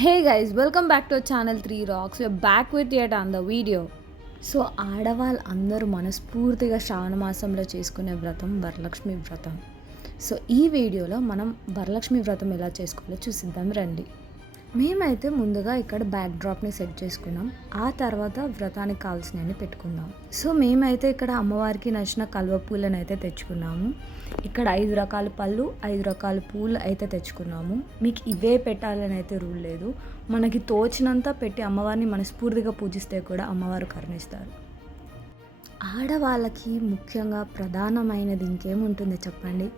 Hey guys, welcome back to channel 3 Rocks. We're back with yet another video. So ఆడవాళ్ళందరూ మనస్ఫూర్తిగా శ్రావణ మాసంలో చేసుకునే వ్రతం వరలక్ష్మి వ్రతం. సో ఈ వీడియోలో మనం వరలక్ష్మి వ్రతం ఎలా చేసుకోవాలో చూసిద్దాం రండి. మేమైతే ముందుగా ఇక్కడ బ్యాక్ డ్రాప్ని సెట్ చేసుకున్నాం. ఆ తర్వాత వ్రతానికి కావాల్సినవన్నీ పెట్టుకుందాం. సో మేమైతే ఇక్కడ అమ్మవారికి నచ్చిన కల్వ పూలను అయితే తెచ్చుకున్నాము. ఇక్కడ 5 రకాల పళ్ళు 5 రకాల పూలు అయితే తెచ్చుకున్నాము. మీకు ఇవే పెట్టాలని అయితే రూల్ లేదు. మనకి తోచినంత పెట్టి అమ్మవారిని మనస్ఫూర్తిగా పూజిస్తే కూడా అమ్మవారు కరుణిస్తారు. ఆడవాళ్ళకి ముఖ్యంగా ప్రధానమైనది ఇంకేముంటుంది చెప్పండి?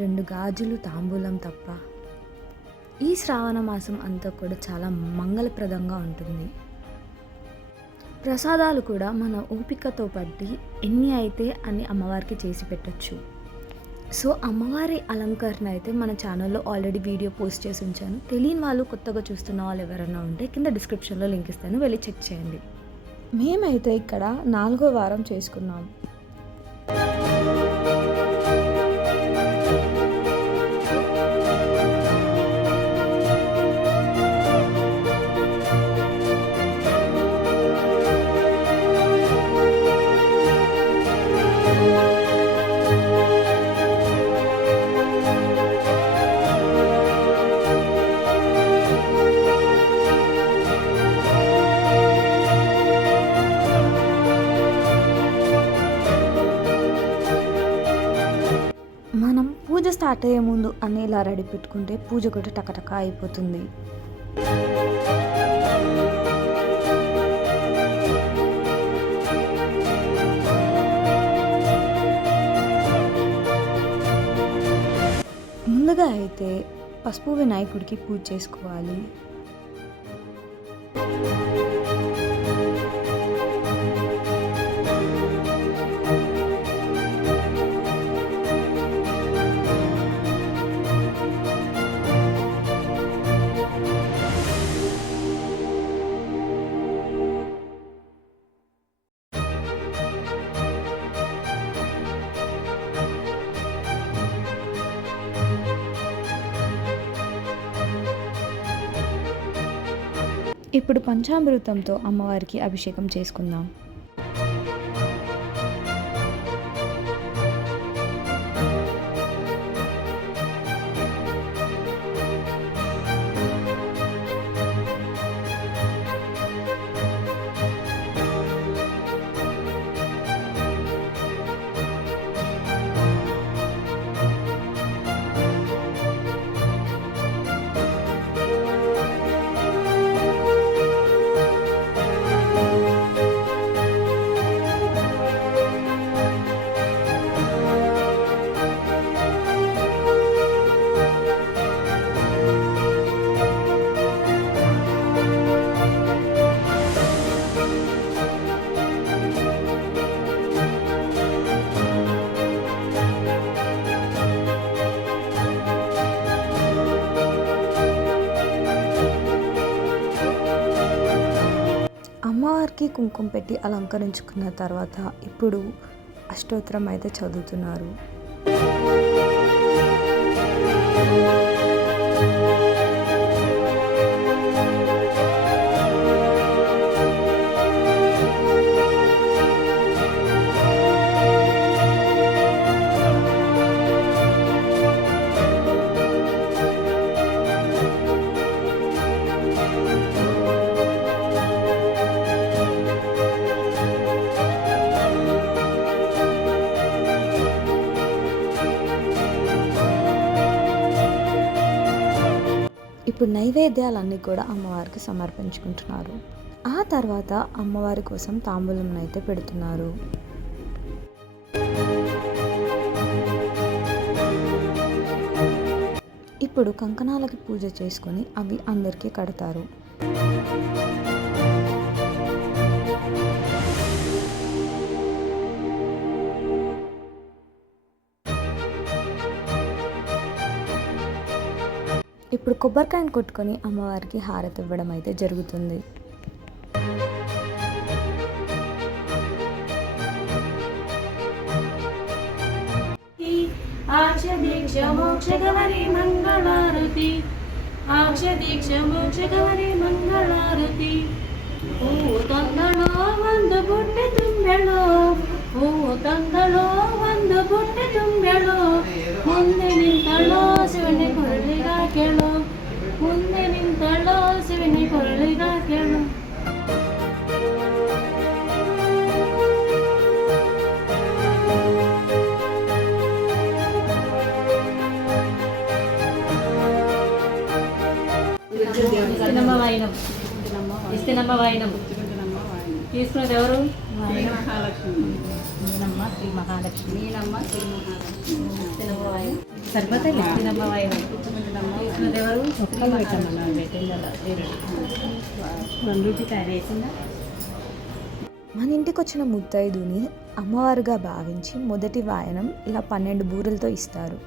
2 గాజులు తాంబూలం తప్ప. ఈ శ్రావణ మాసం అంతా కూడా చాలా మంగళప్రదంగా ఉంటుంది. ప్రసాదాలు కూడా మన ఓపికతో పట్టి ఎన్ని అయితే అన్ని అమ్మవారికి చేసి పెట్టచ్చు. సో అమ్మవారి అలంకరణ అయితే మన ఛానల్లో ఆల్రెడీ వీడియో పోస్ట్ చేసి ఉంచాను. తెలియని వాళ్ళు కొత్తగా చూస్తున్న వాళ్ళు ఎవరైనా ఉంటే కింద డిస్క్రిప్షన్లో లింక్ ఇస్తాను, వెళ్ళి చెక్ చేయండి. మేమైతే ఇక్కడ 4వ వారం చేసుకున్నాం. మనం పూజ స్టార్ట్ అయ్యే ముందు అన్నీ ఇలా రెడీ పెట్టుకుంటే పూజ కూడా టకటక అయిపోతుంది. ముందుగా అయితే పసుపు వినాయకుడికి పూజ చేసుకోవాలి. ఇప్పుడు పంచామృతంతో అమ్మవారికి అభిషేకం చేసుకుందాం. అమ్మవారికి కుంకుమ పెట్టి అలంకరించుకున్న తర్వాత ఇప్పుడు అష్టోత్తరం అయితే చదువుతున్నారు. ఇప్పుడు నైవేద్యాలన్నీ కూడా అమ్మవారికి సమర్పించుకుంటున్నారు. ఆ తర్వాత అమ్మవారి కోసం తాంబూలం అయితే పెడుతున్నారు. ఇప్పుడు కంకణాలకి పూజ చేసుకొని అవి అందరికీ కడతారు. ఇప్పుడు కొబ్బరికాయను కొట్టుకొని అమ్మవారికి హారతి ఇవ్వడం అయితే జరుగుతుంది. ఆచ దీక్ష మోక్ష గౌరీ మంగళారతి ಆಕ್ಷ ದೀಕ್ಷ ಮೋಕ್ಷ ಗೌರಿ ಮಂಗಳಾರತಿ ಹೂವು ತಂದಳೋ ಒಂದು ಬುಟ್ಟೆ ತುಂಬೆಳೋ ಹೂವು ತಂದಳೋ ಒಂದು ಬುಟ್ಟೆ ತುಂಬೆಳೋ ಮುಂದೆ ನಿಂತಳೋ ಶಿವನಿ ಕೊರಳಿಗ ಕೇಳೋ ಮುಂದೆ ನಿಂತಳೋ ಶಿವನಿ ಕೊರಳಿಗ ಕೇಳೋ. ఇస్తినమ్మ వాయినం ఇస్తినమ్మ వాయినం తీసుకున్నది ఎవరు? మీనమ్మ శ్రీ మహాలక్ష్మి ఇస్తినమ్మ వాయినం సరిపోతాయి. ఇస్తినమ్మ వాయినం తీసుకున్నది ఎవరు? రెండింటి తయారేసిందా? మన ఇంటికి వచ్చిన ముత్తైదుని అమ్మవారుగా భావించి మొదటి వాయనం ఇలా 12 బూరెలతో ఇస్తారు.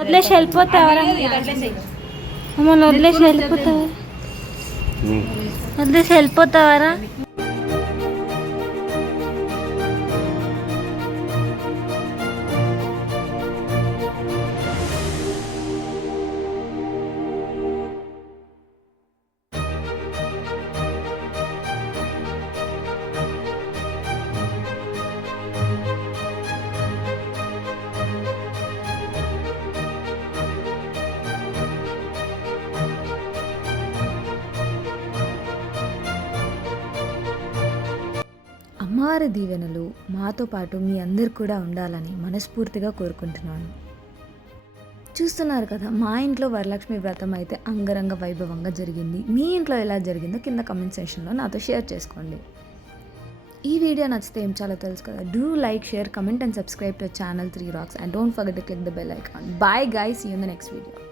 వదిలేసి వెళ్ళిపోతావరా? మమ్మల్ని వదిలేసి వెళ్ళిపోతావా? వదిలేసి వెళ్ళిపోతావారా? అమ్మవారి దీవెనలు మాతో పాటు మీ అందరు కూడా ఉండాలని మనస్ఫూర్తిగా కోరుకుంటున్నాను. చూస్తున్నారు కదా, మా ఇంట్లో వరలక్ష్మి వ్రతం అయితే అంగరంగ వైభవంగా జరిగింది. మీ ఇంట్లో ఎలా జరిగిందో కింద కమెంట్ సెక్షన్లో నాతో షేర్ చేసుకోండి. ఈ వీడియో నచ్చితే ఏం చాలా తెలుసు కదా, do like, share, comment and subscribe to channel 3 Rocks and don't forget to click the bell icon. Bye guys, see you in the next video.